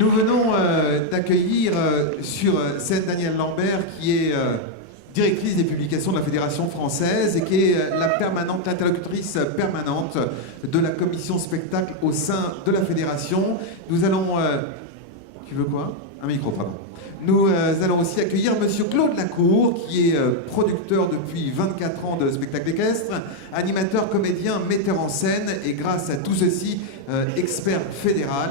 Nous venons d'accueillir sur scène Danielle Lambert, qui est directrice des publications de la Fédération française et qui est l'interlocutrice permanente de la commission spectacle au sein de la Fédération. Nous allons... tu veux quoi? Un micro, pardon. Nous allons aussi accueillir Monsieur Claude Lacour, qui est producteur depuis 24 ans de spectacles équestres, animateur, comédien, metteur en scène et grâce à tout ceci, expert fédéral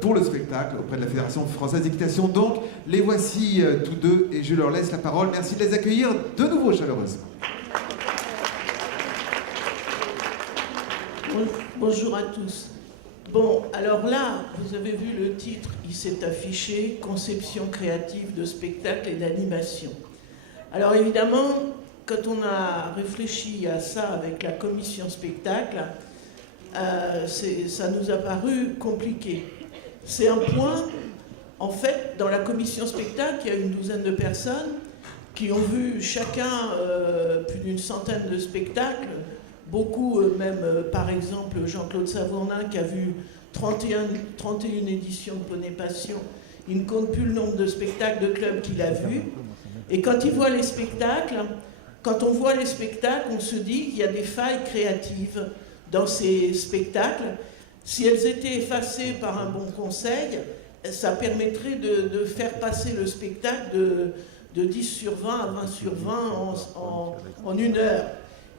pour le spectacle auprès de la Fédération française d'équitation. Donc, les voici tous deux et je leur laisse la parole. Merci de les accueillir de nouveau chaleureusement. Bonjour à tous. Bon, alors là, vous avez vu le titre, il s'est affiché « Conception créative de spectacle et d'animation ». Alors évidemment, quand on a réfléchi à ça avec la commission spectacle, ça nous a paru compliqué. C'est un point, en fait, dans la commission spectacle, il y a une douzaine de personnes qui ont vu chacun plus d'une centaine de spectacles. Beaucoup, même par exemple Jean-Claude Savournin qui a vu 31 éditions de Poney Passion, il ne compte plus le nombre de spectacles de club qu'il a vus. Et quand il voit les spectacles, quand on voit les spectacles, on se dit qu'il y a des failles créatives dans ces spectacles. Si elles étaient effacées par un bon conseil, ça permettrait de faire passer le spectacle de 10 sur 20 à 20 sur 20 en une heure.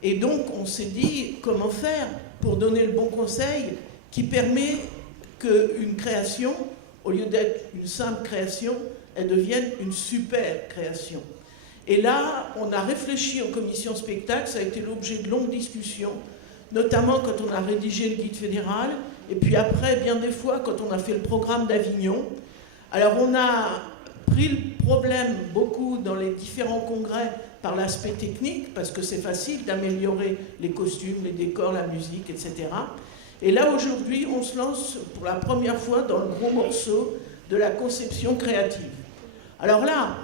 Et donc, on s'est dit comment faire pour donner le bon conseil qui permet qu'une création, au lieu d'être une simple création, elle devienne une super création. Et là, on a réfléchi en commission spectacle, ça a été l'objet de longues discussions, notamment quand on a rédigé le guide fédéral, et puis après, bien des fois, quand on a fait le programme d'Avignon. Alors, on a pris le problème beaucoup dans les différents congrès par l'aspect technique, parce que c'est facile d'améliorer les costumes, les décors, la musique, etc. Et là, aujourd'hui, on se lance pour la première fois dans le gros morceau de la conception créative. Alors là,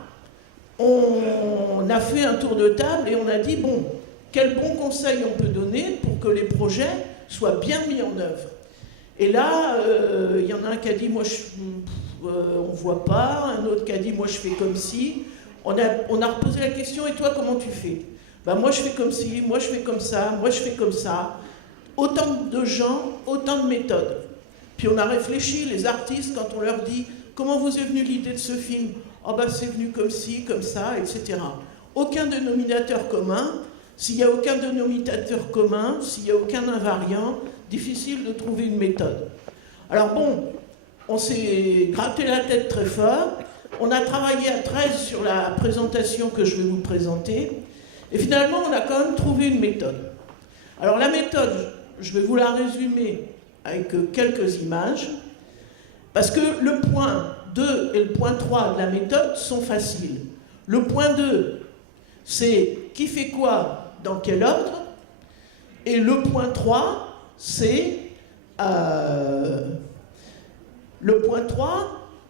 on a fait un tour de table et on a dit, bon, quel bon conseil on peut donner pour que les projets soient bien mis en œuvre. Et là, il y en a un qui a dit, moi, on ne voit pas, un autre qui a dit, moi, je fais comme si. On a reposé la question, et toi, comment tu fais? Ben, moi, je fais comme ci, moi, je fais comme ça, moi, je fais comme ça. Autant de gens, autant de méthodes. Puis on a réfléchi, les artistes, quand on leur dit, comment vous est venue l'idée de ce film? Oh ben, c'est venu comme ci, comme ça, etc. Aucun dénominateur commun. S'il n'y a aucun dénominateur commun, s'il n'y a aucun invariant, difficile de trouver une méthode. Alors bon, on s'est gratté la tête très fort. On a travaillé à 13 sur la présentation que je vais vous présenter. Et finalement, on a quand même trouvé une méthode. Alors la méthode, je vais vous la résumer avec quelques images. Parce que le point 2 et le point 3 de la méthode sont faciles. Le point 2, c'est qui fait quoi, dans quel ordre. Et le point 3, c'est... le point 3,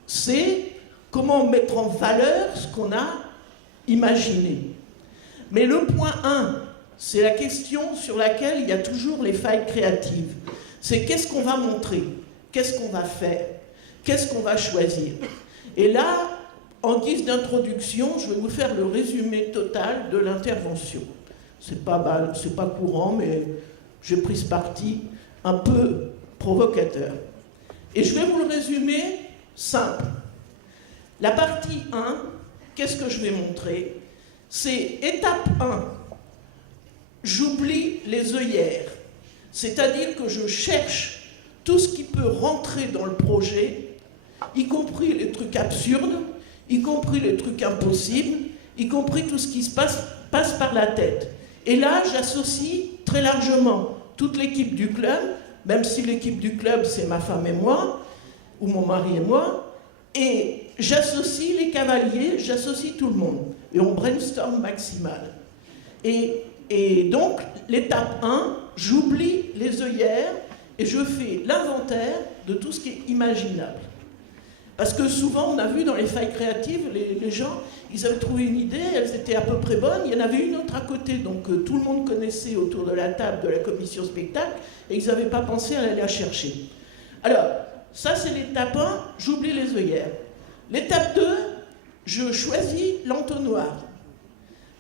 c'est... comment mettre en valeur ce qu'on a imaginé. Mais le point 1, c'est la question sur laquelle il y a toujours les failles créatives. C'est qu'est-ce qu'on va montrer, qu'est-ce qu'on va faire, qu'est-ce qu'on va choisir. Et là, en guise d'introduction, je vais vous faire le résumé total de l'intervention. C'est pas courant, mais j'ai pris ce parti un peu provocateur. Et je vais vous le résumer simple. La partie 1, qu'est-ce que je vais montrer? C'est étape 1, j'oublie les œillères. C'est-à-dire que je cherche tout ce qui peut rentrer dans le projet, y compris les trucs absurdes, y compris les trucs impossibles, y compris tout ce qui se passe par la tête. Et là, j'associe très largement toute l'équipe du club, même si l'équipe du club, c'est ma femme et moi, ou mon mari et moi, et j'associe les cavaliers, j'associe tout le monde. Et on brainstorm maximal. Et donc, l'étape 1, j'oublie les œillères et je fais l'inventaire de tout ce qui est imaginable. Parce que souvent, on a vu dans les failles créatives, les gens, ils avaient trouvé une idée, elles étaient à peu près bonnes, il y en avait une autre à côté, donc tout le monde connaissait autour de la table de la commission spectacle, et ils n'avaient pas pensé à aller la chercher. Alors, Ça, c'est l'étape 1, j'oublie les œillères. L'étape 2, je choisis l'entonnoir.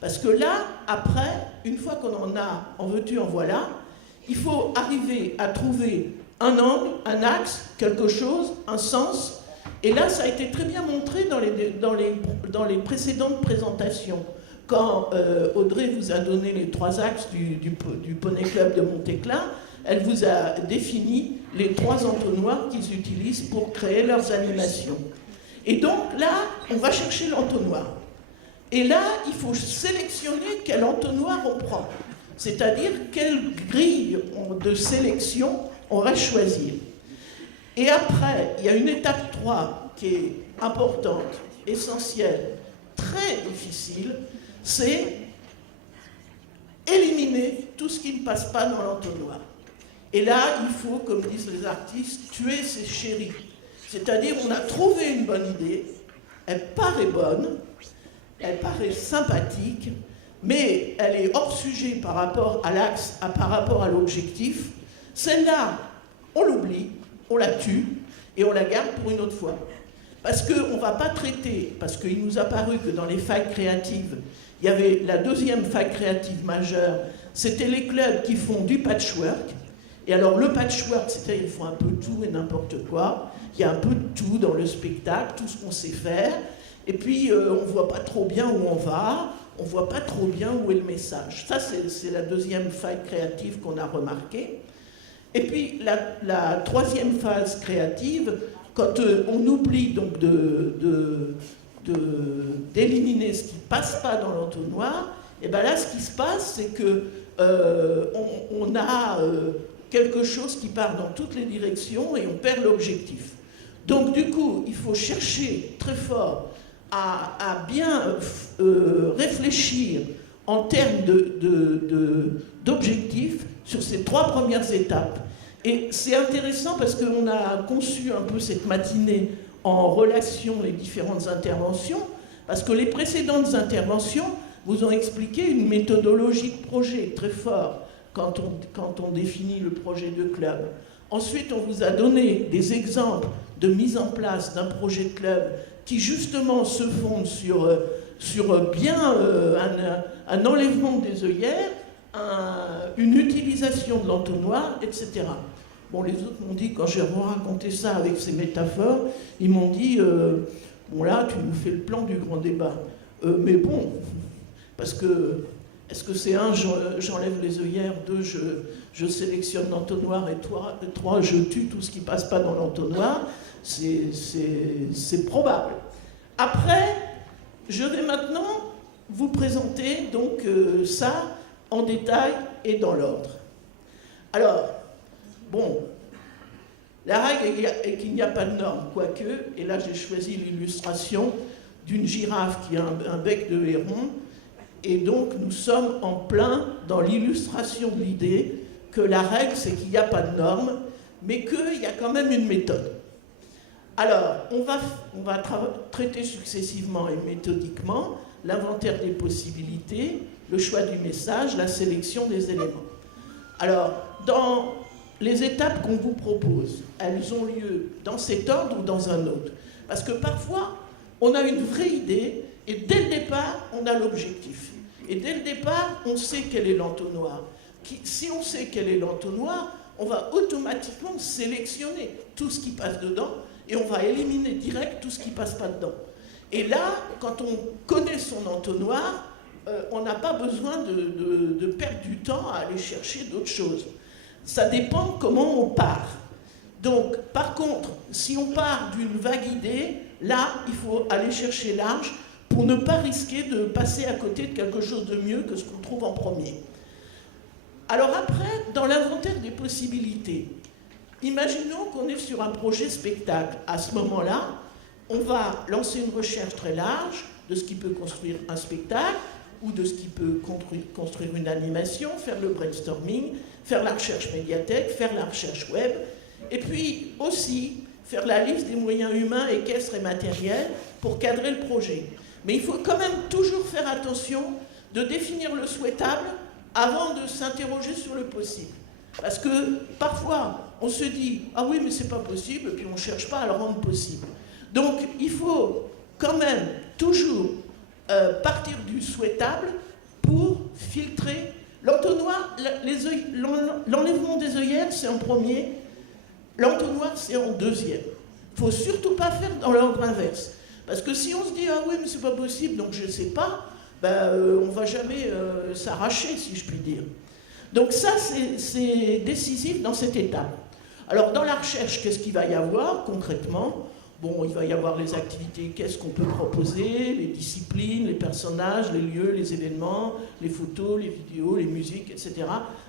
Parce que là, après, une fois qu'on en a, en veux-tu, en voilà, il faut arriver à trouver un angle, un axe, quelque chose, un sens. Et là, ça a été très bien montré dans les précédentes présentations. Quand Audrey vous a donné les 3 axes du Poney Club de Montéclin, elle vous a défini les 3 entonnoirs qu'ils utilisent pour créer leurs animations. Et donc là, on va chercher l'entonnoir. Et là, il faut sélectionner quel entonnoir on prend. C'est-à-dire quelle grille de sélection on va choisir. Et après, il y a une étape 3 qui est importante, essentielle, très difficile, c'est éliminer tout ce qui ne passe pas dans l'entonnoir. Et là, il faut, comme disent les artistes, tuer ses chéris. C'est-à-dire, on a trouvé une bonne idée, elle paraît bonne, elle paraît sympathique, mais elle est hors sujet par rapport à l'axe, par rapport à l'objectif. Celle-là, on l'oublie, on la tue, et on la garde pour une autre fois. Parce qu'on ne va pas traiter, parce qu'il nous a paru que dans les failles créatives, il y avait la deuxième faille créative majeure, c'était les clubs qui font du patchwork. Et alors le patchwork, c'est-à-dire qu'ils font un peu tout et n'importe quoi. Il y a un peu de tout dans le spectacle, tout ce qu'on sait faire. Et puis on ne voit pas trop bien où on va, on ne voit pas trop bien où est le message. Ça, c'est la deuxième faille créative qu'on a remarquée. Et puis la troisième phase créative, quand on oublie donc d'éliminer ce qui ne passe pas dans l'entonnoir, et bien là, ce qui se passe, c'est que on a quelque chose qui part dans toutes les directions et on perd l'objectif. Donc du coup, il faut chercher très fort à bien réfléchir en termes d'objectifs sur ces 3 premières étapes. Et c'est intéressant parce qu'on a conçu un peu cette matinée en relation les différentes interventions, parce que les précédentes interventions vous ont expliqué une méthodologie de projet très fort quand on définit le projet de club. Ensuite, on vous a donné des exemples de mise en place d'un projet de club qui justement se fonde sur bien un enlèvement des œillères, une utilisation de l'entonnoir, etc. Bon, les autres m'ont dit, quand j'ai raconté ça avec ces métaphores, ils m'ont dit, bon là, tu nous fais le plan du grand débat. Mais bon, parce que, est-ce que c'est 1, j'enlève les œillères, 2, je sélectionne l'entonnoir, et 3, je tue tout ce qui ne passe pas dans l'entonnoir, c'est probable. Après, je vais maintenant vous présenter donc ça en détail et dans l'ordre. Alors, bon, la règle est qu'il n'y a pas de norme, quoique, et là j'ai choisi l'illustration d'une girafe qui a un bec de héron, et donc nous sommes en plein dans l'illustration de l'idée que la règle c'est qu'il n'y a pas de norme, mais qu'il y a quand même une méthode. Alors, on va traiter successivement et méthodiquement l'inventaire des possibilités, le choix du message, la sélection des éléments. Alors, dans les étapes qu'on vous propose, elles ont lieu dans cet ordre ou dans un autre. Parce que parfois, on a une vraie idée et dès le départ, on a l'objectif. Et dès le départ, on sait quel est l'entonnoir. Si on sait quel est l'entonnoir, on va automatiquement sélectionner tout ce qui passe dedans et on va éliminer direct tout ce qui ne passe pas dedans. Et là, quand on connaît son entonnoir, on n'a pas besoin de perdre du temps à aller chercher d'autres choses. Ça dépend comment on part. Donc, par contre, si on part d'une vague idée, là, il faut aller chercher large pour ne pas risquer de passer à côté de quelque chose de mieux que ce qu'on trouve en premier. Alors après, dans l'inventaire des possibilités, imaginons qu'on est sur un projet spectacle. À ce moment-là, on va lancer une recherche très large de ce qui peut construire un spectacle ou de ce qui peut construire une animation, faire le brainstorming, faire la recherche médiathèque, faire la recherche web, et puis aussi faire la liste des moyens humains, équestres et matériels pour cadrer le projet. Mais il faut quand même toujours faire attention de définir le souhaitable avant de s'interroger sur le possible. Parce que parfois, on se dit « Ah oui, mais c'est pas possible », et puis on ne cherche pas à le rendre possible. Donc, il faut quand même toujours partir du souhaitable pour filtrer. L'entonnoir, l'enlèvement des œillères, c'est en premier. L'entonnoir, c'est en deuxième. Il ne faut surtout pas faire dans l'ordre inverse. Parce que si on se dit « Ah oui, mais c'est pas possible, donc je ne sais pas », ben, on ne va jamais s'arracher, si je puis dire. Donc ça, c'est décisif dans cette étape. Alors, dans la recherche, qu'est-ce qu'il va y avoir concrètement? Bon, il va y avoir les activités, qu'est-ce qu'on peut proposer, les disciplines, les personnages, les lieux, les événements, les photos, les vidéos, les musiques, etc.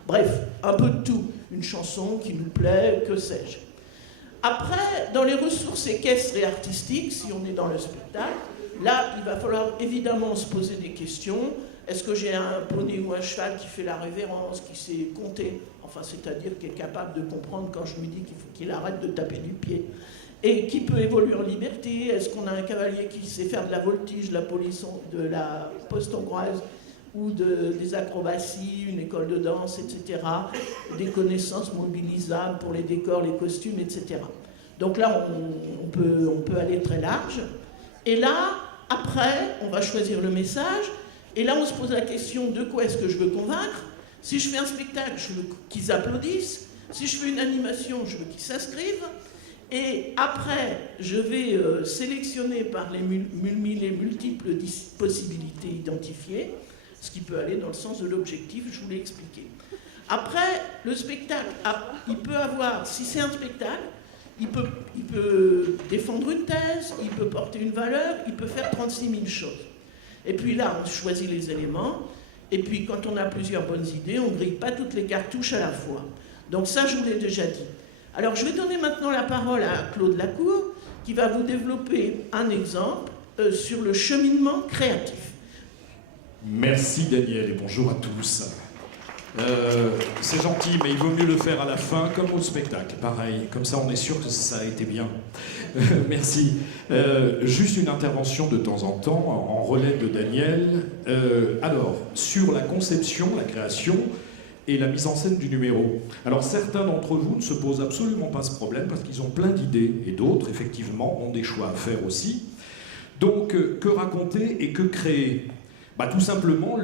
Bref, un peu de tout. Une chanson qui nous plaît, que sais-je. Après, dans les ressources équestres et artistiques, si on est dans le spectacle, là, il va falloir évidemment se poser des questions. Est-ce que j'ai un poney ou un cheval qui fait la révérence, qui sait compter, enfin, c'est-à-dire qui est capable de comprendre quand je lui dis qu'il faut qu'il arrête de taper du pied, et qui peut évoluer en liberté? Est-ce qu'on a un cavalier qui sait faire de la voltige, de la poste hongroise, ou des acrobaties, une école de danse, etc., des connaissances mobilisables pour les décors, les costumes, etc. Donc là, on peut aller très large. Et là, après, on va choisir le message, et là, on se pose la question de quoi est-ce que je veux convaincre. Si je fais un spectacle, je veux qu'ils applaudissent. Si je fais une animation, je veux qu'ils s'inscrivent. Et après, je vais sélectionner par les multiples possibilités identifiées, ce qui peut aller dans le sens de l'objectif, je vous l'ai expliqué. Après, le spectacle, il peut avoir, si c'est un spectacle, il peut défendre une thèse, il peut porter une valeur, il peut faire 36 000 choses. Et puis là, on choisit les éléments, et puis quand on a plusieurs bonnes idées, on ne grille pas toutes les cartouches à la fois. Donc ça, je vous l'ai déjà dit. Alors, je vais donner maintenant la parole à Claude Lacour, qui va vous développer un exemple sur le cheminement créatif. Merci Daniel et bonjour à tous. C'est gentil, mais il vaut mieux le faire à la fin, comme au spectacle. Pareil, comme ça on est sûr que ça a été bien. Merci. Juste une intervention de temps en temps, en relais de Daniel. Alors, sur la conception, la création et la mise en scène du numéro. Alors certains d'entre vous ne se posent absolument pas ce problème parce qu'ils ont plein d'idées, et d'autres, effectivement, ont des choix à faire aussi. Donc, que raconter et que créer? Tout simplement,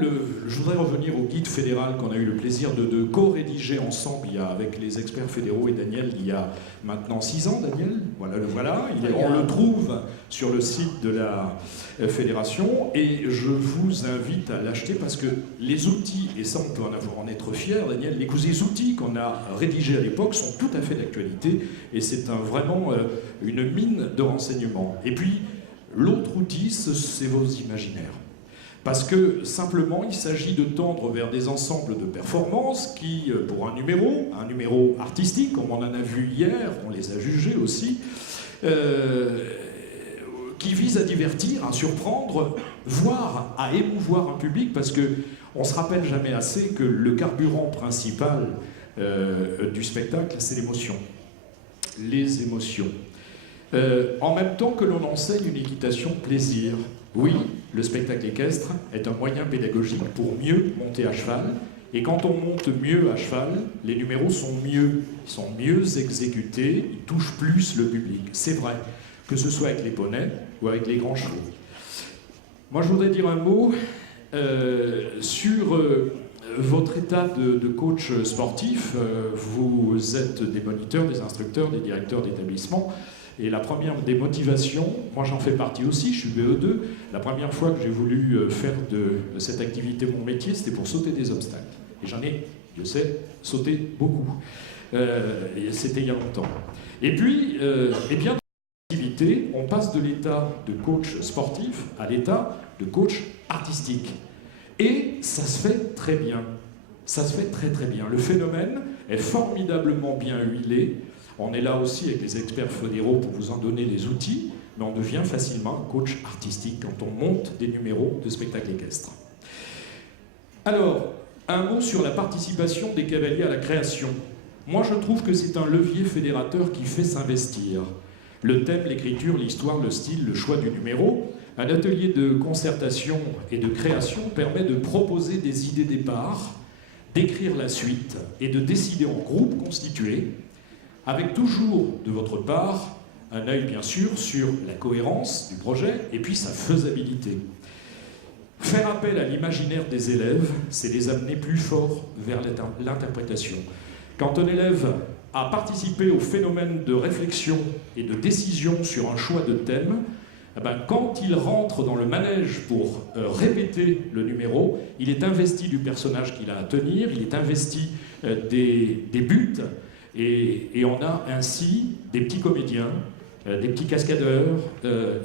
je voudrais revenir au guide fédéral qu'on a eu le plaisir de co-rédiger ensemble avec les experts fédéraux et Daniel il y a maintenant 6 ans, Daniel. Voilà, on le trouve sur le site de la fédération et je vous invite à l'acheter parce que les outils, et ça on peut en être fier, Daniel, les outils qu'on a rédigés à l'époque sont tout à fait d'actualité et c'est vraiment une mine de renseignements. Et puis, l'autre outil, c'est vos imaginaires. Parce que simplement, il s'agit de tendre vers des ensembles de performances qui, pour un numéro artistique, comme on en a vu hier, on les a jugés aussi, qui vise à divertir, à surprendre, voire à émouvoir un public, parce qu'on ne se rappelle jamais assez que le carburant principal du spectacle, c'est l'émotion. Les émotions. En même temps que l'on enseigne une équitation plaisir. Oui, le spectacle équestre est un moyen pédagogique pour mieux monter à cheval. Et quand on monte mieux à cheval, les numéros sont mieux exécutés, ils touchent plus le public. C'est vrai, que ce soit avec les poneys ou avec les grands chevaux. Moi, je voudrais dire un mot sur votre état de coach sportif. Vous êtes des moniteurs, des instructeurs, des directeurs d'établissement. Et la première des motivations, moi j'en fais partie aussi, je suis BE2, la première fois que j'ai voulu faire de cette activité mon métier, c'était pour sauter des obstacles. Et j'en ai, je sais, sauté beaucoup. Et c'était il y a longtemps. Et puis, eh bien, dans l'activité, on passe de l'état de coach sportif à l'état de coach artistique. Et ça se fait très bien. Ça se fait très très bien. Le phénomène est formidablement bien huilé. On est là aussi avec les experts fédéraux pour vous en donner les outils, mais on devient facilement un coach artistique quand on monte des numéros de spectacle équestre. Alors, un mot sur la participation des cavaliers à la création. Moi, je trouve que c'est un levier fédérateur qui fait s'investir. Le thème, l'écriture, l'histoire, le style, le choix du numéro, un atelier de concertation et de création permet de proposer des idées départ, d'écrire la suite et de décider en groupe constitué, avec toujours de votre part un œil bien sûr sur la cohérence du projet et puis sa faisabilité. Faire appel à l'imaginaire des élèves, c'est les amener plus fort vers l'interprétation. Quand un élève a participé au phénomène de réflexion et de décision sur un choix de thème, eh ben, quand il rentre dans le manège pour répéter le numéro, il est investi du personnage qu'il a à tenir, il est investi des buts, et on a ainsi des petits comédiens, des petits cascadeurs,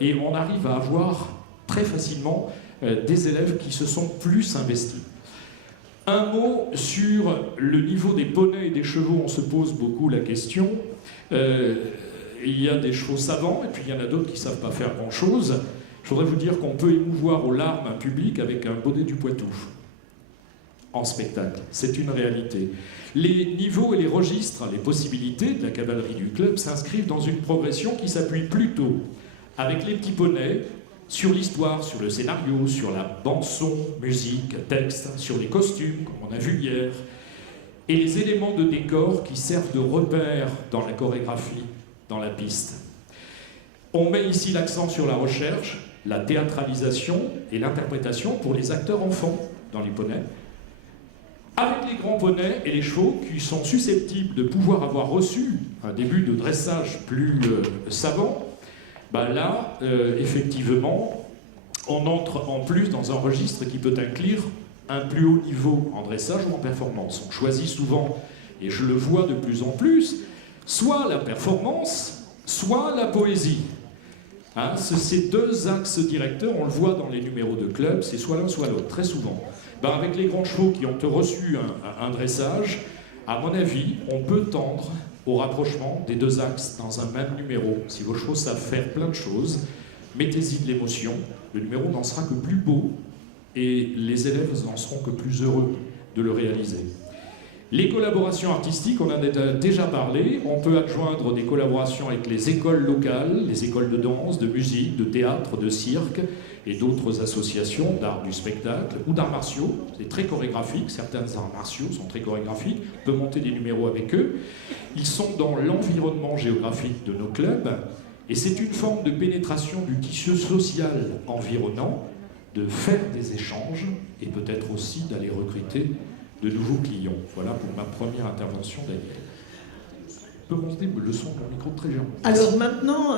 et on arrive à avoir très facilement des élèves qui se sont plus investis. Un mot sur le niveau des poneys et des chevaux, on se pose beaucoup la question. Il y a des chevaux savants, et puis il y en a d'autres qui ne savent pas faire grand-chose. Je voudrais vous dire qu'on peut émouvoir aux larmes un public avec un bonnet du Poitou en spectacle. C'est une réalité. Les niveaux et les registres, les possibilités de la cavalerie du club s'inscrivent dans une progression qui s'appuie plutôt, avec les petits poneys, sur l'histoire, sur le scénario, sur la bande-son, musique, texte, sur les costumes, comme on a vu hier, et les éléments de décor qui servent de repères dans la chorégraphie, dans la piste. On met ici l'accent sur la recherche, la théâtralisation et l'interprétation pour les acteurs enfants dans les poneys, avec les grands poneys et les chevaux qui sont susceptibles de pouvoir avoir reçu un début de dressage plus savant. Ben là, effectivement, on entre en plus dans un registre qui peut inclure un plus haut niveau en dressage ou en performance. On choisit souvent, et je le vois de plus en plus, soit la performance, soit la poésie. Hein, ces deux axes directeurs, on le voit dans les numéros de club, c'est soit l'un soit l'autre, très souvent. Ben avec les grands chevaux qui ont reçu un dressage, à mon avis, on peut tendre au rapprochement des deux axes dans un même numéro. Si vos chevaux savent faire plein de choses, mettez-y de l'émotion, le numéro n'en sera que plus beau et les élèves n'en seront que plus heureux de le réaliser. Les collaborations artistiques, on en a déjà parlé, on peut adjoindre des collaborations avec les écoles locales, les écoles de danse, de musique, de théâtre, de cirque et d'autres associations d'art du spectacle ou d'arts martiaux. C'est très chorégraphique, certains arts martiaux sont très chorégraphiques, on peut monter des numéros avec eux. Ils sont dans l'environnement géographique de nos clubs et c'est une forme de pénétration du tissu social environnant, de faire des échanges et peut-être aussi d'aller recruter de nouveaux clients. Voilà pour ma première intervention, Daniel. On peut monter le son de mon micro très géant. Alors maintenant,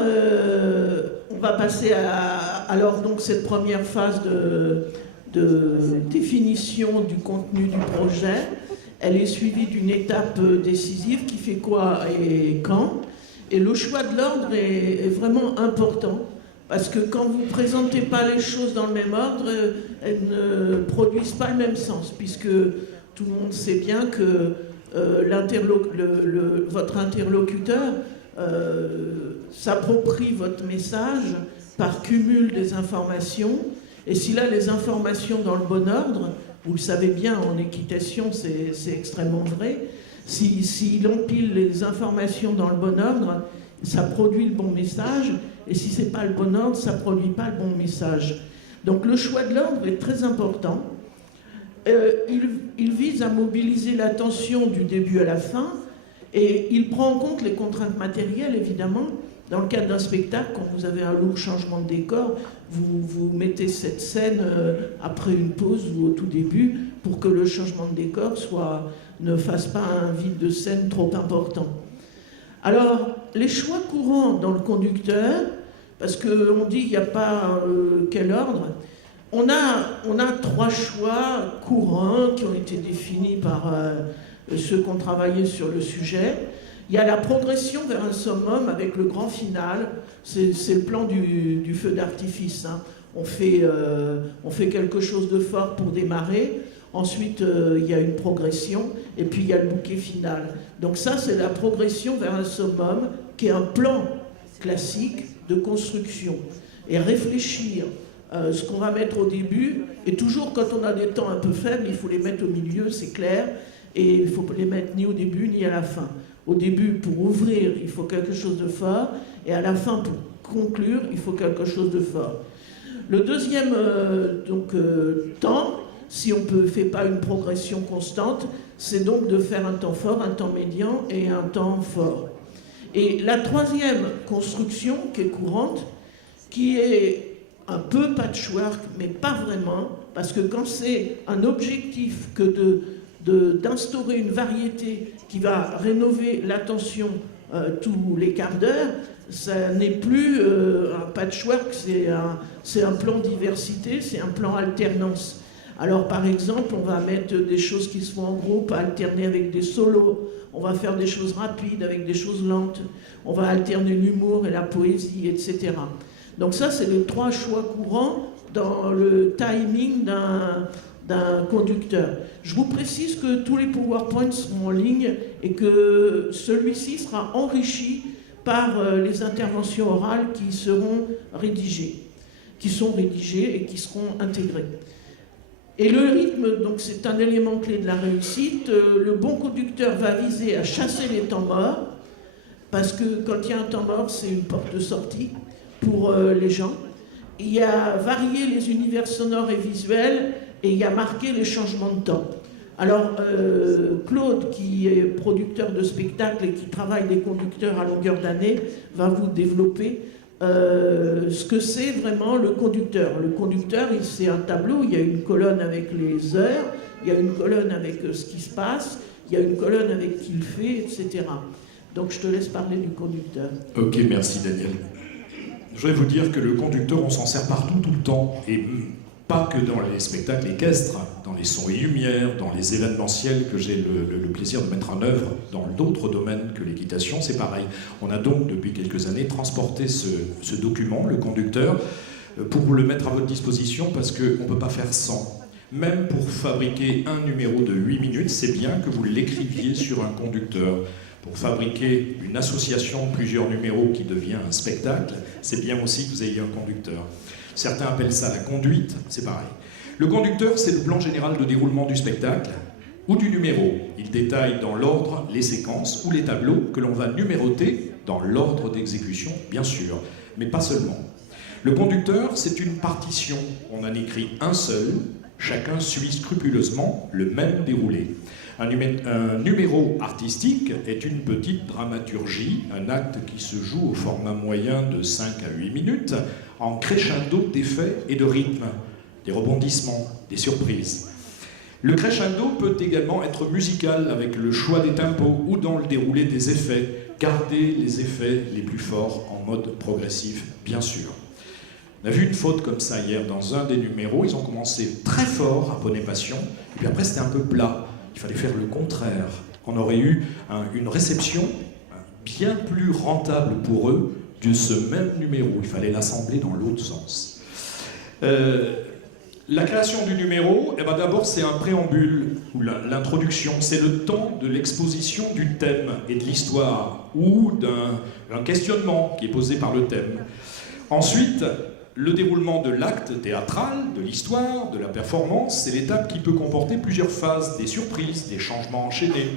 on va passer à donc cette première phase de définition du contenu du projet. Elle est suivie d'une étape décisive qui fait quoi et quand. Et le choix de l'ordre est vraiment important parce que quand vous ne présentez pas les choses dans le même ordre, elles ne produisent pas le même sens puisque tout le monde sait bien que votre interlocuteur s'approprie votre message par cumul des informations. Et s'il a les informations dans le bon ordre, vous le savez bien, en équitation, c'est extrêmement vrai, s'il empile les informations dans le bon ordre, ça produit le bon message. Et si ce n'est pas le bon ordre, ça ne produit pas le bon message. Donc le choix de l'ordre est très important. Il vise à mobiliser l'attention du début à la fin et il prend en compte les contraintes matérielles, évidemment. Dans le cadre d'un spectacle, quand vous avez un lourd changement de décor, vous mettez cette scène après une pause ou au tout début pour que le changement de décor ne fasse pas un vide de scène trop important. Alors, les choix courants dans le conducteur, parce qu'on dit qu'il n'y a pas quel ordre, on a trois choix courants qui ont été définis par ceux qui ont travaillé sur le sujet. Il y a la progression vers un summum avec le grand final. C'est le plan du feu d'artifice. Hein. On fait quelque chose de fort pour démarrer. Ensuite, il y a une progression. Et puis, il y a le bouquet final. Donc ça, c'est la progression vers un summum qui est un plan classique de construction. Et réfléchir ce qu'on va mettre au début, et toujours quand on a des temps un peu faibles, il faut les mettre au milieu, c'est clair, et il ne faut les mettre ni au début ni à la fin. Au début, pour ouvrir, il faut quelque chose de fort, et à la fin, pour conclure, il faut quelque chose de fort. Le deuxième temps, si on ne fait pas une progression constante, c'est donc de faire un temps fort, un temps médian et un temps fort. Et la troisième construction qui est courante, qui est un peu patchwork, mais pas vraiment, parce que quand c'est un objectif que d'instaurer une variété qui va rénover l'attention tous les quarts d'heure, ça n'est plus un patchwork, c'est un plan diversité, c'est un plan alternance. Alors par exemple, on va mettre des choses qui se font en groupe, alterner avec des solos, on va faire des choses rapides avec des choses lentes, on va alterner l'humour et la poésie, etc. Donc ça, c'est les 3 choix courants dans le timing d'un conducteur. Je vous précise que tous les PowerPoints seront en ligne et que celui-ci sera enrichi par les interventions orales qui seront rédigées, et qui seront intégrées. Et le rythme, donc c'est un élément clé de la réussite. Le bon conducteur va viser à chasser les temps morts, parce que quand il y a un temps mort, c'est une porte de sortie pour les gens. Il y a varié les univers sonores et visuels, et il y a marqué les changements de temps. Alors, Claude, qui est producteur de spectacles et qui travaille des conducteurs à longueur d'année, va vous développer ce que c'est vraiment le conducteur. Le conducteur, c'est un tableau, il y a une colonne avec les heures, il y a une colonne avec ce qui se passe, il y a une colonne avec qui il fait, etc. Donc je te laisse parler du conducteur. Ok, merci Daniel. Je voudrais vous dire que le conducteur, on s'en sert partout, tout le temps, et pas que dans les spectacles équestres, dans les sons et lumières, dans les événementiels que j'ai le plaisir de mettre en œuvre dans d'autres domaines que l'équitation, c'est pareil. On a donc, depuis quelques années, transporté ce document, le conducteur, pour vous le mettre à votre disposition, parce qu'on ne peut pas faire sans. Même pour fabriquer un numéro de 8 minutes, c'est bien que vous l'écriviez sur un conducteur. Pour fabriquer une association, plusieurs numéros qui devient un spectacle, c'est bien aussi que vous ayez un conducteur. Certains appellent ça la conduite, c'est pareil. Le conducteur, c'est le plan général de déroulement du spectacle ou du numéro. Il détaille dans l'ordre les séquences ou les tableaux que l'on va numéroter dans l'ordre d'exécution, bien sûr, mais pas seulement. Le conducteur, c'est une partition. On en écrit un seul, chacun suit scrupuleusement le même déroulé. Un numéro artistique est une petite dramaturgie, un acte qui se joue au format moyen de 5 à 8 minutes, en crescendo d'effets et de rythme, des rebondissements, des surprises. Le crescendo peut également être musical avec le choix des tempos ou dans le déroulé des effets, garder les effets les plus forts en mode progressif, bien sûr. On a vu une faute comme ça hier dans un des numéros, ils ont commencé très fort à Poney Passion, et puis après c'était un peu plat. Il fallait faire le contraire. On aurait eu une réception bien plus rentable pour eux de ce même numéro. Il fallait l'assembler dans l'autre sens. La création du numéro, eh ben d'abord c'est un préambule, ou l'introduction. C'est le temps de l'exposition du thème et de l'histoire, ou d'un questionnement qui est posé par le thème. Ensuite, le déroulement de l'acte théâtral, de l'histoire, de la performance, c'est l'étape qui peut comporter plusieurs phases, des surprises, des changements enchaînés.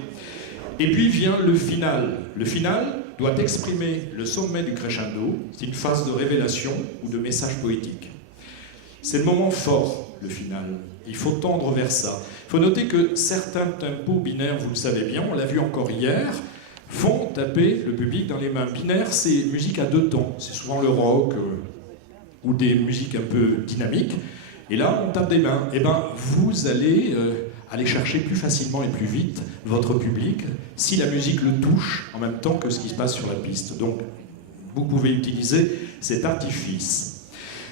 Et puis vient le final. Le final doit exprimer le sommet du crescendo, c'est une phase de révélation ou de message poétique. C'est le moment fort, le final. Il faut tendre vers ça. Il faut noter que certains tempos binaires, vous le savez bien, on l'a vu encore hier, font taper le public dans les mains. Binaire, c'est musique à 2 temps. C'est souvent le rock, ou des musiques un peu dynamiques, et là on tape des mains. Et ben vous allez aller chercher plus facilement et plus vite votre public si la musique le touche en même temps que ce qui se passe sur la piste. Donc vous pouvez utiliser cet artifice.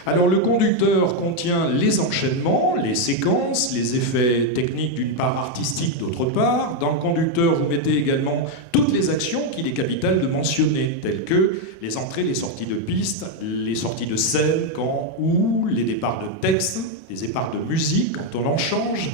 Alors le conducteur contient les enchaînements, les séquences, les effets techniques d'une part, artistiques d'autre part. Dans le conducteur, vous mettez également toutes les actions qu'il est capital de mentionner, telles que les entrées, les sorties de piste, les sorties de scène, quand, où, les départs de texte, les départs de musique, quand on en change,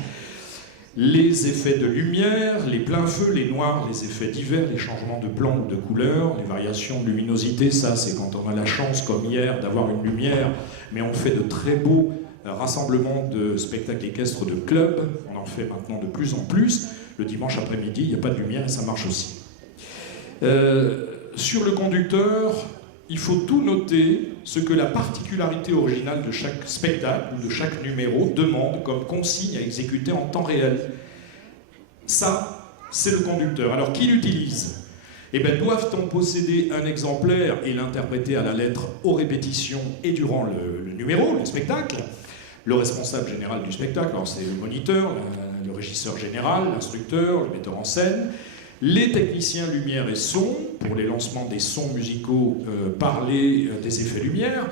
les effets de lumière, les pleins feux, les noirs, les effets divers, les changements de plan ou de couleur, les variations de luminosité, ça c'est quand on a la chance, comme hier, d'avoir une lumière, mais on fait de très beaux rassemblements de spectacles équestres de clubs, on en fait maintenant de plus en plus, le dimanche après-midi, il n'y a pas de lumière et ça marche aussi. Sur le conducteur, il faut tout noter ce que la particularité originale de chaque spectacle ou de chaque numéro demande comme consigne à exécuter en temps réel. Ça, c'est le conducteur. Alors, qui l'utilise ? Eh bien, doivent-on posséder un exemplaire et l'interpréter à la lettre aux répétitions et durant le numéro, le spectacle ? Le responsable général du spectacle, alors c'est le moniteur, le régisseur général, l'instructeur, le metteur en scène, les techniciens lumière et son, pour les lancements des sons musicaux parlés, des effets lumière,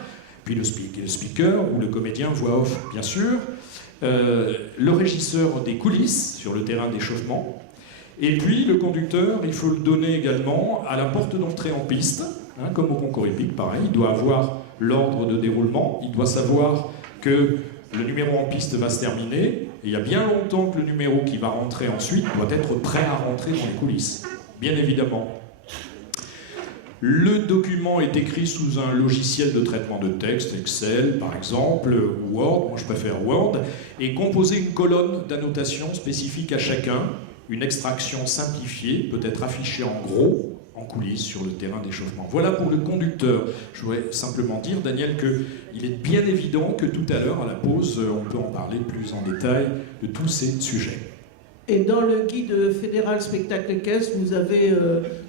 puis le speaker ou le comédien voix off, bien sûr, le régisseur des coulisses sur le terrain d'échauffement, et puis le conducteur, il faut le donner également à la porte d'entrée en piste, hein, comme au concours hippique, pareil, il doit avoir l'ordre de déroulement, il doit savoir que le numéro en piste va se terminer, et il y a bien longtemps que le numéro qui va rentrer ensuite doit être prêt à rentrer dans les coulisses, bien évidemment. Le document est écrit sous un logiciel de traitement de texte, Excel par exemple, ou Word, moi je préfère Word, et composer une colonne d'annotation spécifique à chacun. Une extraction simplifiée peut être affichée en gros, en coulisses, sur le terrain d'échauffement. Voilà pour le conducteur. Je voudrais simplement dire, Daniel, qu'il est bien évident que tout à l'heure, à la pause, on peut en parler plus en détail de tous ces sujets. Et dans le guide fédéral spectacle équestre, vous avez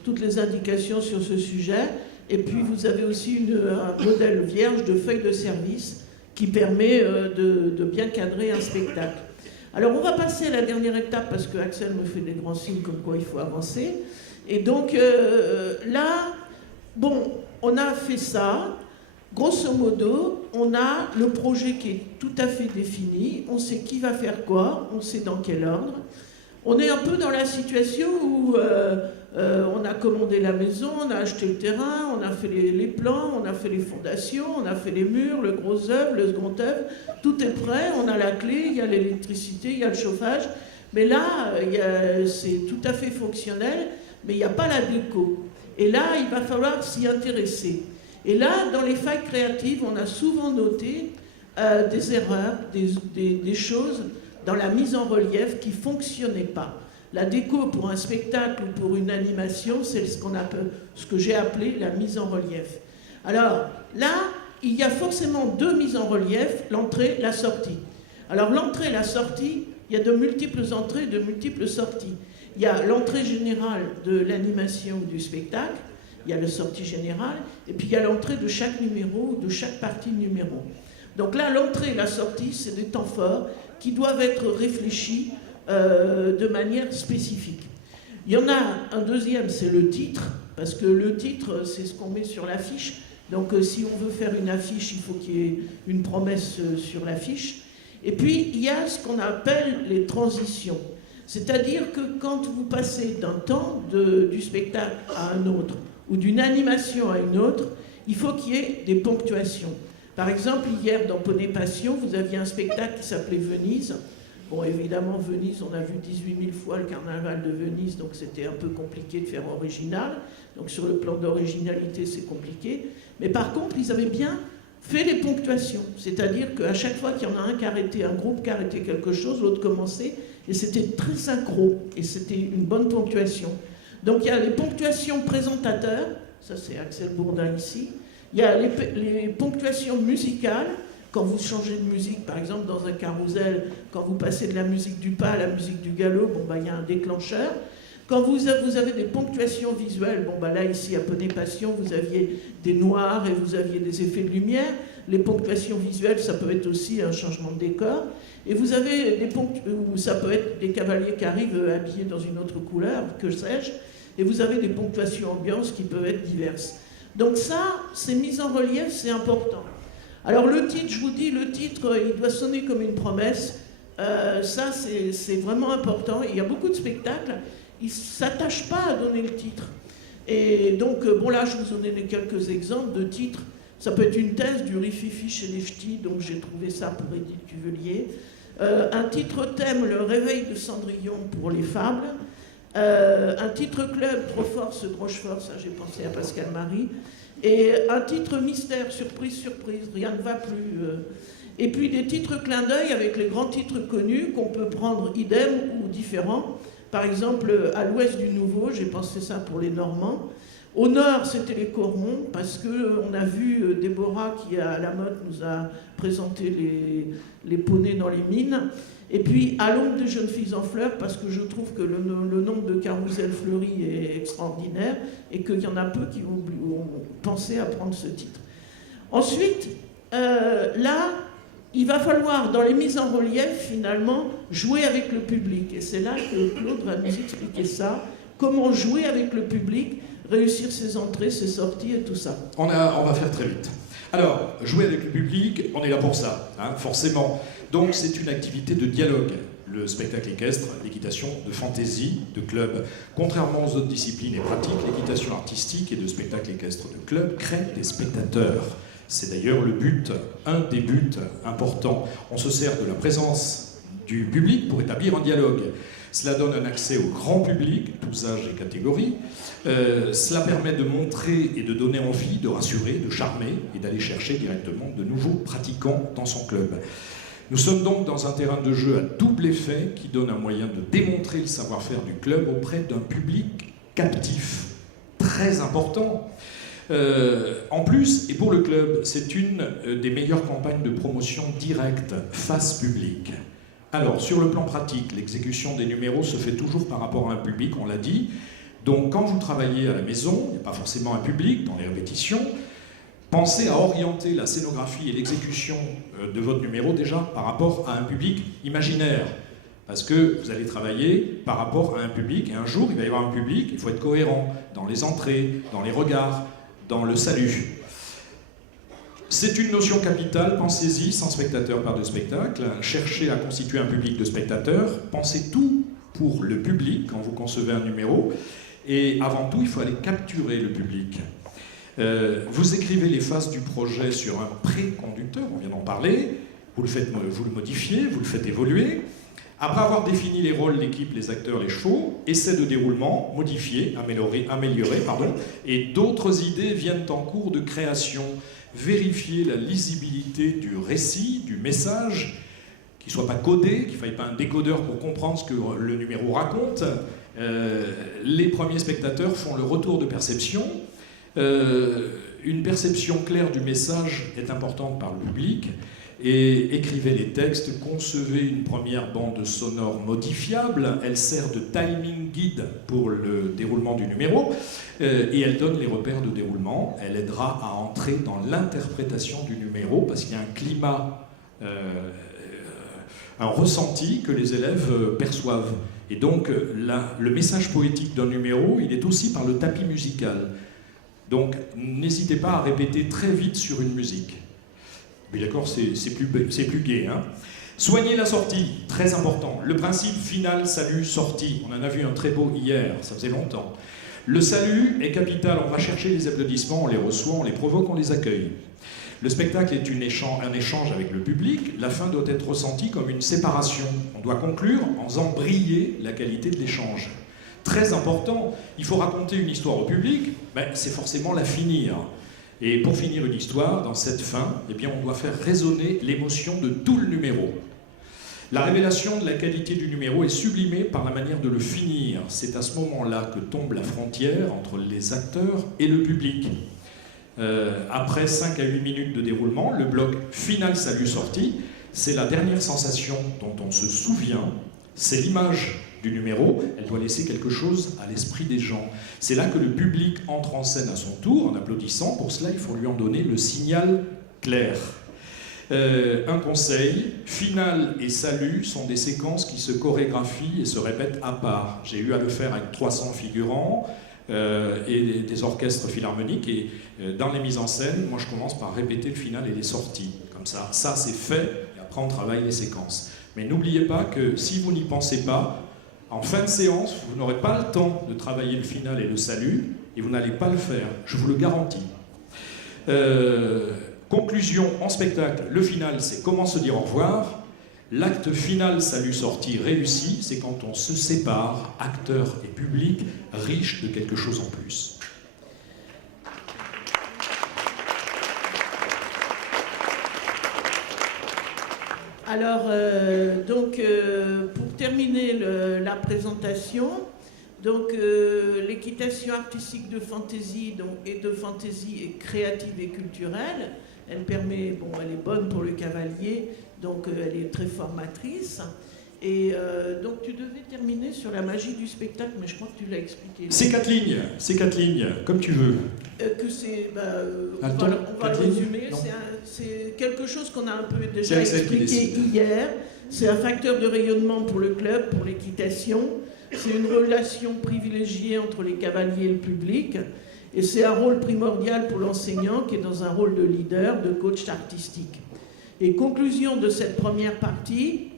toutes les indications sur ce sujet. Et puis vous avez aussi un modèle vierge de feuille de service qui permet de bien cadrer un spectacle. Alors on va passer à la dernière étape parce que Axel me fait des grands signes comme quoi il faut avancer. Et donc là, bon, on a fait ça. Grosso modo, on a le projet qui est tout à fait défini. On sait qui va faire quoi, on sait dans quel ordre. On est un peu dans la situation où on a commandé la maison, on a acheté le terrain, on a fait les plans, on a fait les fondations, on a fait les murs, le gros œuvre, le second œuvre. Tout est prêt, on a la clé, il y a l'électricité, il y a le chauffage. Mais là, c'est tout à fait fonctionnel, mais il n'y a pas la déco. Et là, il va falloir s'y intéresser. Et là, dans les failles créatives, on a souvent noté des erreurs, des choses dans la mise en relief qui ne fonctionnaient pas. La déco pour un spectacle ou pour une animation, c'est ce que j'ai appelé la mise en relief. Alors là, il y a forcément deux mises en relief, l'entrée, la sortie. Alors l'entrée et la sortie, il y a de multiples entrées, de multiples sorties. Il y a l'entrée générale de l'animation ou du spectacle, il y a la sortie générale, et puis il y a l'entrée de chaque numéro ou de chaque partie numéro. Donc là, l'entrée et la sortie, c'est des temps forts qui doivent être réfléchis de manière spécifique. Il y en a un deuxième, c'est le titre, parce que le titre, c'est ce qu'on met sur l'affiche. Donc si on veut faire une affiche, il faut qu'il y ait une promesse sur l'affiche. Et puis, il y a ce qu'on appelle les transitions. C'est-à-dire que quand vous passez d'un temps du spectacle à un autre, ou d'une animation à une autre, il faut qu'il y ait des ponctuations. Par exemple, hier, dans Poney Passion, vous aviez un spectacle qui s'appelait Venise. Bon, évidemment, Venise, on a vu 18 000 fois le carnaval de Venise, donc c'était un peu compliqué de faire original. Donc sur le plan d'originalité, c'est compliqué. Mais par contre, ils avaient bien fait les ponctuations. C'est-à-dire qu'à chaque fois qu'il y en a un qui arrêtait, un groupe qui arrêtait quelque chose, l'autre commençait, et c'était très synchro, et c'était une bonne ponctuation. Donc il y a les ponctuations présentateurs, ça c'est Axel Bourdin ici. Il y a les ponctuations musicales, quand vous changez de musique, par exemple dans un carrousel, quand vous passez de la musique du pas à la musique du galop, bon, bah, il y a un déclencheur. Quand vous avez des ponctuations visuelles, bon, bah, là ici à Poney Passion, vous aviez des noirs et vous aviez des effets de lumière. Les ponctuations visuelles, ça peut être aussi un changement de décor. Et vous avez ça peut être des cavaliers qui arrivent habillés dans une autre couleur, que sais-je. Et vous avez des ponctuations ambiances qui peuvent être diverses. Donc ça, ces mises en relief, c'est important. Alors le titre, je vous dis, le titre, il doit sonner comme une promesse. Ça, c'est vraiment important. Il y a beaucoup de spectacles, ils ne s'attachent pas à donner le titre. Et donc, bon là, je vous en ai donné quelques exemples de titres. Ça peut être une thèse du Rififi chez les Ch'tis, donc j'ai trouvé ça pour Édith Cuvelier. Un titre thème, le réveil de Cendrillon pour les fables. Un titre club, Trop fort, ce Rochefort, ça j'ai pensé à Pascal Marie. Et un titre mystère, surprise, surprise, rien ne va plus. Et puis des titres clin d'œil avec les grands titres connus qu'on peut prendre idem ou différents. Par exemple, à l'ouest du Nouveau, j'ai pensé ça pour les Normands, Au nord, c'était les corons, parce qu'on a vu Déborah, qui à la mode nous a présenté les poneys dans les mines. Et puis à l'ombre des jeunes filles en fleurs, parce que je trouve que le nombre de carousels fleuris est extraordinaire et qu'il y en a peu qui ont pensé à prendre ce titre. Ensuite, là, il va falloir, dans les mises en relief, finalement, jouer avec le public. Et c'est là que Claude va nous expliquer ça. Comment jouer avec le public, réussir ses entrées, ses sorties et tout ça. On va faire très vite. Alors, jouer avec le public, on est là pour ça, hein, forcément. Donc c'est une activité de dialogue. Le spectacle équestre, l'équitation de fantaisie, de club. Contrairement aux autres disciplines et pratiques, l'équitation artistique et de spectacle équestre de club crée des spectateurs. C'est d'ailleurs le but, un des buts importants. On se sert de la présence du public pour établir un dialogue. Cela donne un accès au grand public, tous âges et catégories. Cela permet de montrer et de donner envie, de rassurer, de charmer et d'aller chercher directement de nouveaux pratiquants dans son club. Nous sommes donc dans un terrain de jeu à double effet qui donne un moyen de démontrer le savoir-faire du club auprès d'un public captif, très important. En plus, et pour le club, c'est une des meilleures campagnes de promotion directe face public. Alors, sur le plan pratique, l'exécution des numéros se fait toujours par rapport à un public, on l'a dit. Donc, quand vous travaillez à la maison, il n'y a pas forcément un public dans les répétitions. Pensez à orienter la scénographie et l'exécution de votre numéro déjà par rapport à un public imaginaire. Parce que vous allez travailler par rapport à un public, et un jour, il va y avoir un public, il faut être cohérent dans les entrées, dans les regards, dans le salut. C'est une notion capitale, pensez-y, sans spectateur, pas de spectacle. Cherchez à constituer un public de spectateurs. Pensez tout pour le public quand vous concevez un numéro. Et avant tout, il faut aller capturer le public. Vous écrivez les phases du projet sur un pré-conducteur, on vient d'en parler. Vous le modifiez, vous le faites évoluer. Après avoir défini les rôles, l'équipe, les acteurs, les chevaux, essai de déroulement, modifié, amélioré, et d'autres idées viennent en cours de création. Vérifier la lisibilité du récit, du message, qu'il ne soit pas codé, qu'il ne faille pas un décodeur pour comprendre ce que le numéro raconte. Les premiers spectateurs font le retour de perception. Une perception claire du message est importante par le public. Et écrivez les textes, concevez une première bande sonore modifiable, elle sert de timing guide pour le déroulement du numéro, et elle donne les repères de déroulement, elle aidera à entrer dans l'interprétation du numéro, parce qu'il y a un climat, un ressenti que les élèves perçoivent. Et donc le message poétique d'un numéro, il est aussi par le tapis musical. Donc n'hésitez pas à répéter très vite sur une musique. Mais d'accord, c'est plus gai. Hein. Soignez la sortie, très important. Le principe final, salut, sortie. On en a vu un très beau hier, ça faisait longtemps. Le salut est capital, on va chercher les applaudissements, on les reçoit, on les provoque, on les accueille. Le spectacle est un échange avec le public, la fin doit être ressentie comme une séparation. On doit conclure en faisant briller la qualité de l'échange. Très important, il faut raconter une histoire au public, c'est forcément la finir. Et pour finir une histoire, dans cette fin, eh bien, on doit faire résonner l'émotion de tout le numéro. La révélation de la qualité du numéro est sublimée par la manière de le finir. C'est à ce moment-là que tombe la frontière entre les acteurs et le public. Après 5 à 8 minutes de déroulement, le bloc final salut sortie, c'est la dernière sensation dont on se souvient, c'est l'image du numéro, elle doit laisser quelque chose à l'esprit des gens. C'est là que le public entre en scène à son tour en applaudissant. Pour cela, il faut lui en donner le signal clair. Un conseil, finale et salut sont des séquences qui se chorégraphient et se répètent à part. J'ai eu à le faire avec 300 figurants et des orchestres philharmoniques. Et dans les mises en scène, moi je commence par répéter le final et les sorties. Comme ça c'est fait, et après on travaille les séquences. Mais n'oubliez pas que si vous n'y pensez pas, en fin de séance, vous n'aurez pas le temps de travailler le final et le salut, et vous n'allez pas le faire, je vous le garantis. Conclusion en spectacle, le final, c'est comment se dire au revoir. L'acte final, salut, sortie, réussi, c'est quand on se sépare, acteur et public, riche de quelque chose en plus. Alors, pour terminer la présentation, Donc l'équitation artistique de fantaisie et créative et culturelle, elle permet, bon, elle est bonne pour le cavalier, donc elle est très formatrice. Et donc tu devais terminer sur la magie du spectacle, mais je crois que tu l'as expliqué. C'est 4 lignes, comme tu veux. On va le résumer. C'est quelque chose qu'on a un peu déjà expliqué hier. C'est un facteur de rayonnement pour le club, pour l'équitation. C'est une relation privilégiée entre les cavaliers et le public. Et c'est un rôle primordial pour l'enseignant qui est dans un rôle de leader, de coach artistique. Et conclusion de cette première partie,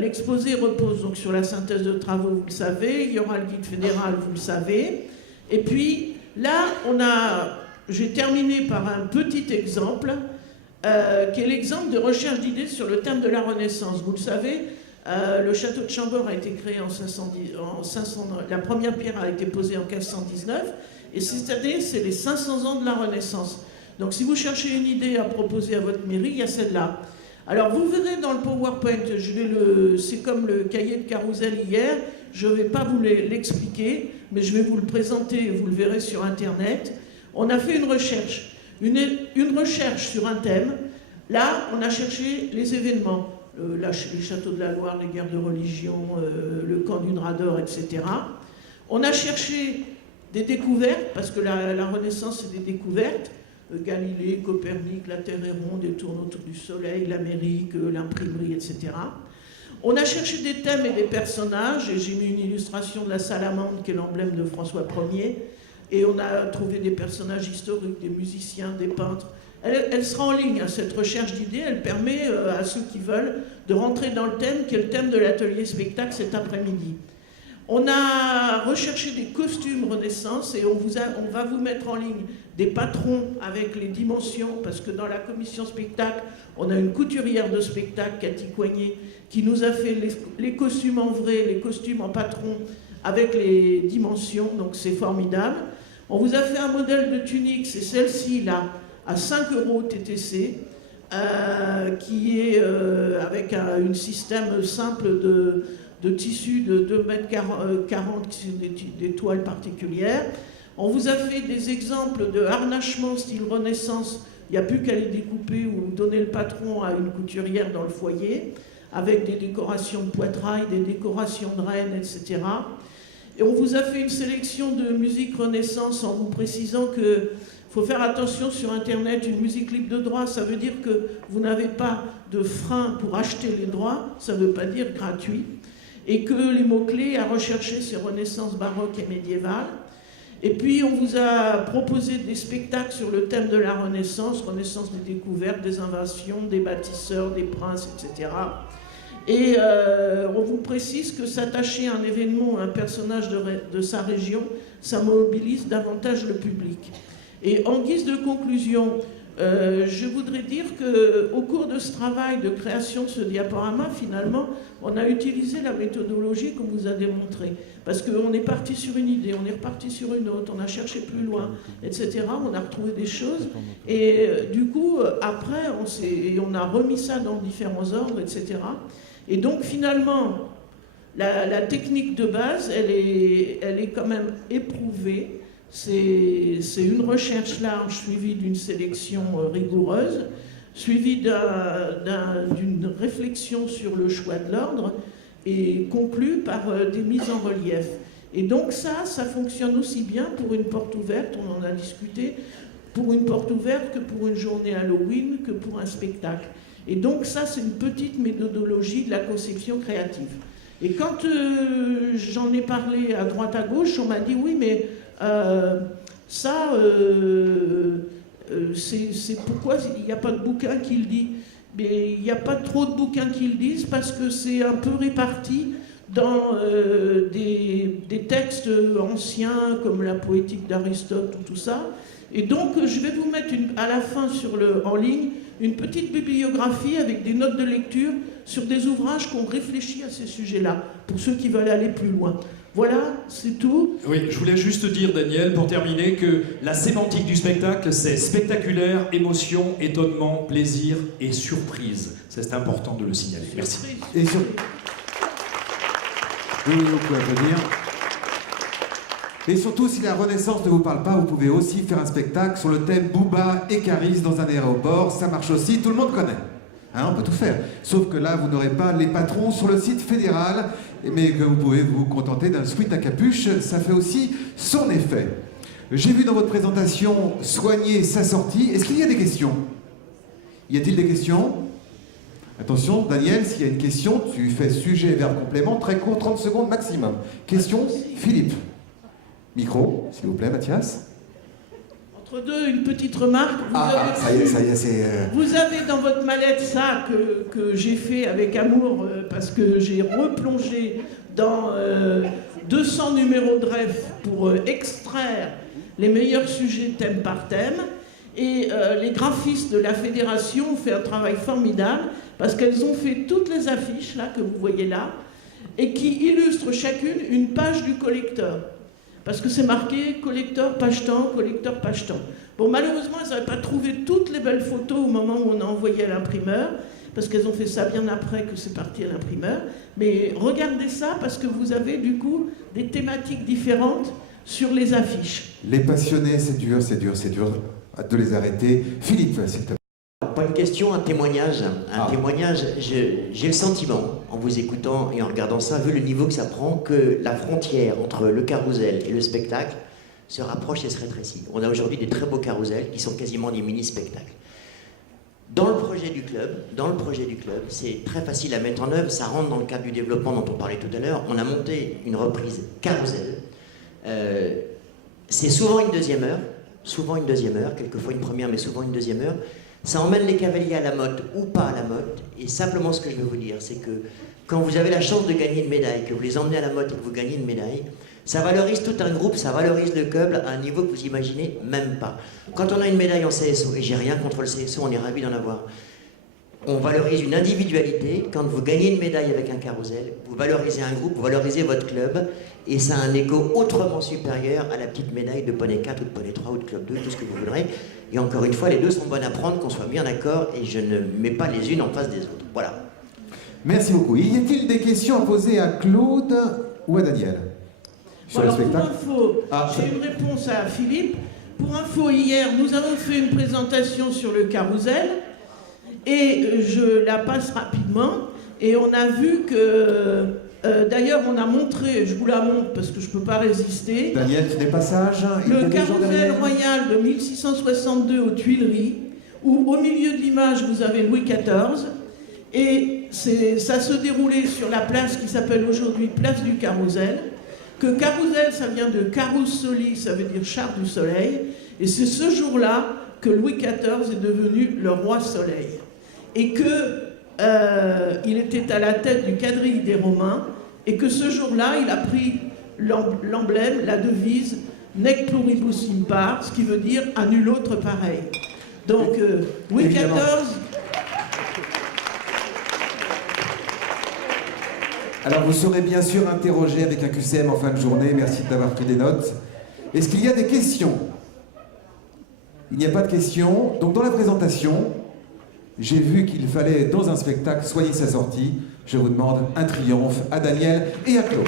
l'exposé repose donc sur la synthèse de travaux, vous le savez. Il y aura le guide fédéral, vous le savez. Et puis là, j'ai terminé par un petit exemple qui est l'exemple de recherche d'idées sur le thème de la Renaissance. Vous le savez, le château de Chambord a été créé la première pierre a été posée en 1519, et cette année, c'est les 500 ans de la Renaissance. Donc si vous cherchez une idée à proposer à votre mairie, il y a celle-là. Alors vous verrez dans le PowerPoint, c'est comme le cahier de Carousel hier, je ne vais pas vous l'expliquer, mais je vais vous le présenter et vous le verrez sur Internet. On a fait une recherche. Une recherche sur un thème. Là, on a cherché les événements, les châteaux de la Loire, les guerres de religion, le camp du Nador, etc. On a cherché des découvertes, parce que la Renaissance, c'est des découvertes. Galilée, Copernic, la Terre est ronde et tourne autour du Soleil, l'Amérique, l'imprimerie, etc. On a cherché des thèmes et des personnages, et j'ai mis une illustration de la salamandre, qui est l'emblème de François Ier. Et on a trouvé des personnages historiques, des musiciens, des peintres. Elle sera en ligne, cette recherche d'idées. Elle permet à ceux qui veulent de rentrer dans le thème, qui est le thème de l'atelier spectacle cet après-midi. On a recherché des costumes Renaissance et on va vous mettre en ligne des patrons avec les dimensions, parce que dans la commission spectacle, on a une couturière de spectacle, Cathy Coignet, qui nous a fait les costumes en vrai, les costumes en patron, avec les dimensions, donc c'est formidable. On vous a fait un modèle de tunique, c'est celle-ci là, à 5 € TTC, qui est avec un système simple de tissu de 2,40 m, qui sont des toiles particulières. On vous a fait des exemples de harnachement style Renaissance, il n'y a plus qu'à les découper ou donner le patron à une couturière dans le foyer, avec des décorations de poitrail, des décorations de reines, etc. Et on vous a fait une sélection de musique Renaissance en vous précisant qu'il faut faire attention sur Internet, une musique libre de droit, ça veut dire que vous n'avez pas de frein pour acheter les droits, ça ne veut pas dire gratuit, et que les mots-clés à rechercher, c'est Renaissance baroque et médiévale. Et puis on vous a proposé des spectacles sur le thème de la Renaissance, Renaissance des découvertes, des inventions, des bâtisseurs, des princes, etc. Et on vous précise que s'attacher à un événement ou à un personnage de sa région, ça mobilise davantage le public. Et en guise de conclusion, je voudrais dire qu'au cours de ce travail de création de ce diaporama, finalement, on a utilisé la méthodologie qu'on vous a démontrée. Parce qu'on est parti sur une idée, on est reparti sur une autre, on a cherché plus loin, etc. On a retrouvé des choses. Et du coup, après, on a remis ça dans différents ordres, etc. Et donc, finalement, la technique de base, elle est quand même éprouvée. C'est une recherche large suivie d'une sélection rigoureuse, suivie d'une réflexion sur le choix de l'ordre et conclue par des mises en relief. Et donc ça fonctionne aussi bien pour une porte ouverte, on en a discuté, pour une porte ouverte que pour une journée Halloween, que pour un spectacle. Et donc ça, c'est une petite méthodologie de la conception créative. Et quand j'en ai parlé à droite à gauche, on m'a dit oui, mais c'est pourquoi il n'y a pas de bouquin qui le dit. Mais il n'y a pas trop de bouquins qui le disent parce que c'est un peu réparti dans des textes anciens comme la poétique d'Aristote ou tout ça. Et donc je vais vous mettre à la fin en ligne une petite bibliographie avec des notes de lecture sur des ouvrages qui ont réfléchi à ces sujets-là, pour ceux qui veulent aller plus loin. Voilà, c'est tout. Oui, je voulais juste dire, Daniel, pour terminer, que la sémantique du spectacle, c'est spectaculaire, émotion, étonnement, plaisir et surprise. C'est important de le signaler. Merci. Et vous pouvez applaudir. Et surtout, si la Renaissance ne vous parle pas, vous pouvez aussi faire un spectacle sur le thème Booba et Caris dans un aéroport. Ça marche aussi, tout le monde connaît. Hein, on peut tout faire. Sauf que là, vous n'aurez pas les patrons sur le site fédéral, mais que vous pouvez vous contenter d'un sweat à capuche. Ça fait aussi son effet. J'ai vu dans votre présentation soigner sa sortie. Est-ce qu'il y a des questions? Y a-t-il des questions? Attention, Daniel, s'il y a une question, tu fais sujet, verbe, complément, très court, 30 secondes maximum. Question, Philippe. Micro, s'il vous plaît, Mathias. Entre deux, une petite remarque. Ça y est, c'est... Vous avez dans votre mallette ça que j'ai fait avec amour parce que j'ai replongé dans 200 numéros de ref pour extraire les meilleurs sujets thème par thème. Et les graphistes de la fédération ont fait un travail formidable parce qu'elles ont fait toutes les affiches là que vous voyez là et qui illustrent chacune une page du collecteur. Parce que c'est marqué collecteur page temps, collecteur page temps. Bon, malheureusement, elles n'avaient pas trouvé toutes les belles photos au moment où on a envoyé à l'imprimeur, parce qu'elles ont fait ça bien après que c'est parti à l'imprimeur. Mais regardez ça, parce que vous avez du coup des thématiques différentes sur les affiches. Les passionnés, c'est dur de les arrêter. Philippe, s'il te plaît. Pas une question, un témoignage. Témoignage, j'ai le sentiment, en vous écoutant et en regardant ça, vu le niveau que ça prend, que la frontière entre le carrousel et le spectacle se rapproche et se rétrécit. On a aujourd'hui des très beaux carrousels qui sont quasiment des mini-spectacles. Dans le projet du club, c'est très facile à mettre en œuvre, ça rentre dans le cadre du développement dont on parlait tout à l'heure. On a monté une reprise carrousel. C'est souvent une deuxième heure, quelquefois une première, mais souvent une deuxième heure. Ça emmène les cavaliers à la motte ou pas à la motte. Et simplement ce que je veux vous dire, c'est que quand vous avez la chance de gagner une médaille, que vous les emmenez à la motte et que vous gagnez une médaille, ça valorise tout un groupe, ça valorise le club à un niveau que vous imaginez même pas. Quand on a une médaille en CSO, et j'ai rien contre le CSO, on est ravis d'en avoir, on valorise une individualité. Quand vous gagnez une médaille avec un carrousel, vous valorisez un groupe, vous valorisez votre club, et ça a un écho autrement supérieur à la petite médaille de Poney 4 ou de Poney 3 ou de Club 2, tout ce que vous voudrez. Et encore une fois, les deux sont bonnes à prendre, qu'on soit bien d'accord, et je ne mets pas les unes en face des autres. Voilà. Merci beaucoup. Y a-t-il des questions à poser à Claude ou à Daniel sur le spectacle? Pour info, j'ai une réponse à Philippe. Pour info, hier, nous avons fait une présentation sur le carrousel, et je la passe rapidement, et on a vu que... d'ailleurs, on a montré, je vous la montre parce que je ne peux pas résister. Daniel, tu n'es pas sage. Le carrousel royal de 1662 aux Tuileries, où au milieu de l'image, vous avez Louis XIV. Et ça se déroulait sur la place qui s'appelle aujourd'hui Place du Carrousel. Que carrousel, ça vient de carus soli, ça veut dire char du soleil. Et c'est ce jour-là que Louis XIV est devenu le roi soleil. Et que... il était à la tête du quadrille des Romains et que ce jour-là, il a pris l'emblème, la devise Nec pluribus impar, ce qui veut dire à nul autre pareil. Donc, Louis XIV. Alors, vous serez bien sûr interrogé avec un QCM en fin de journée. Merci d'avoir pris des notes. Est-ce qu'il y a des questions? Il n'y a pas de questions. Donc, dans la présentation, j'ai vu qu'il fallait, dans un spectacle, soigner sa sortie. Je vous demande un triomphe à Daniel et à Claude.